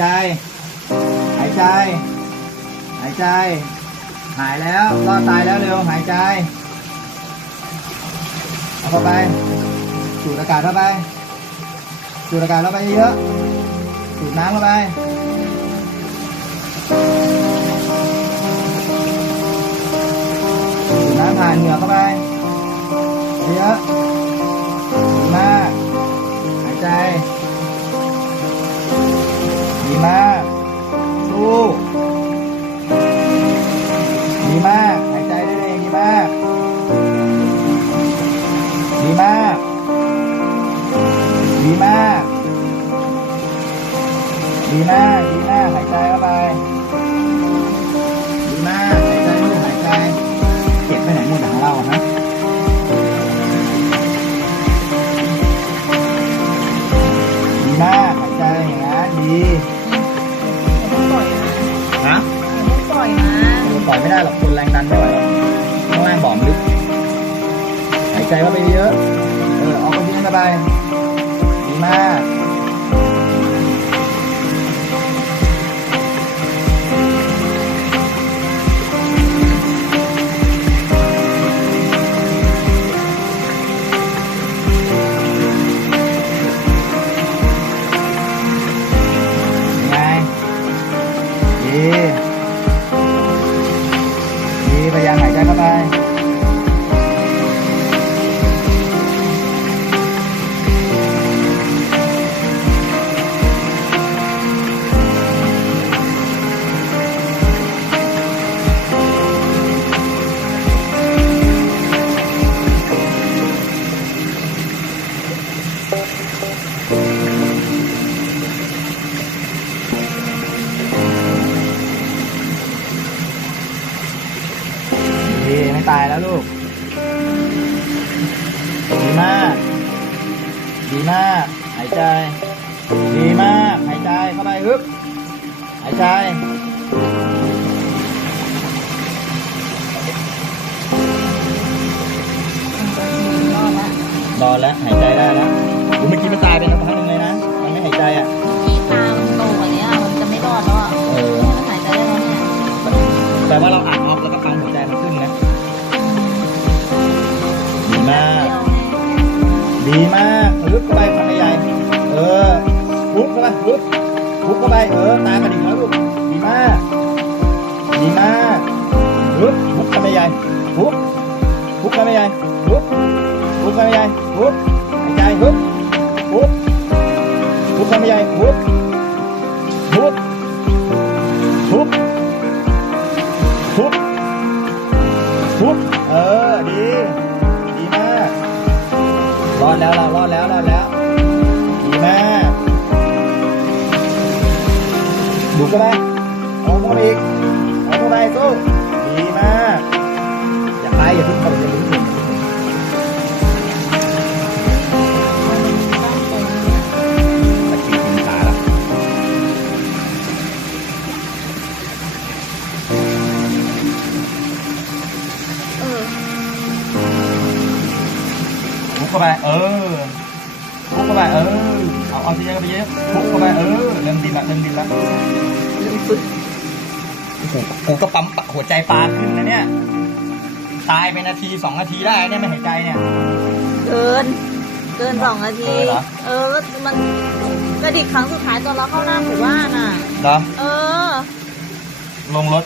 ใจ หายใจ หายใจ หายแล้วรอดตายแล้วเร็วหายใจเอาเข้าไปสูดอากาศเข้าไปสูดอากาศเข้าไปเยอะสูดน้ำเข้าไปสูดน้ำผ่านเหงื่อเข้าไปเยอะดีมากหายใจ ดีมาก สู้ดีมาก หายใจได้เองดีมาก ดีมาก ดีมาก ดีมาก ดีมาก หายใจเข้าไป อยไม่ได้หรอกคนแรงดันไม่ไหวหรอกข้างล่างบ่อมลึกหายใจเข้าไปเยอะ เออออกไปเยอะเข้าไปดีมากไงดีดี พยายามหายใจเข้าไป ไม่ตายแล้วลูก ดีมาก ดีมาก หายใจ ดีมาก หายใจเข้าไปฮึบหายใจรอดละรอแล้ว หายใจได้แล้วอุ๊ยเมื่อกี้มันตายไปสักพักหนึงเลยนะ มันไม่หายใจอะ ที่ตามันโตกว่านี้มันจะไม่รอดแล้วอะเออ มันหายใจได้แล้วเนี่ย แต่ว่าเราอัด ดีมากลึกเข้าไปทำใหญ่เออพุบเข้าไปพุบพุบเข้าไปเออตากระดิ่งแล้วลูกดีมากดีมากพุบพุบทำใหญ่ๆพุบพุบทำใหญ่ๆพุบพุบทำใหญ่ๆพุบหายใจพุบพุบพุบทำใหญ่ๆพุบพุบพุบพุบพุบเออดี รอดแล้วเรารอดแล้วรอดแล้วดีมากบุกเข้าไปเอาเข้าไปอีกเอาเข้าไปสู้ เข้าไป เออบุกเข้าไป เออ เอาเอาที่เยอะไปเยอะบุกเข้าไป เออ เริ่มดินละ เริ่มดินละลืมฝึกโอ้โหกูก็ปั๊มหัวใจปลาขึ้นนะเนี่ย ตายไปนาทีสองนาทีได้เนี่ยไม่หายใจเนี่ย เกิน เกินสองนาทีเกินเหรอเออแล้วมันกระดิกครั้งสุดท้ายตอนเราเข้าหน้าหมู่บ้านอะ เหรอ เออ ลงรถ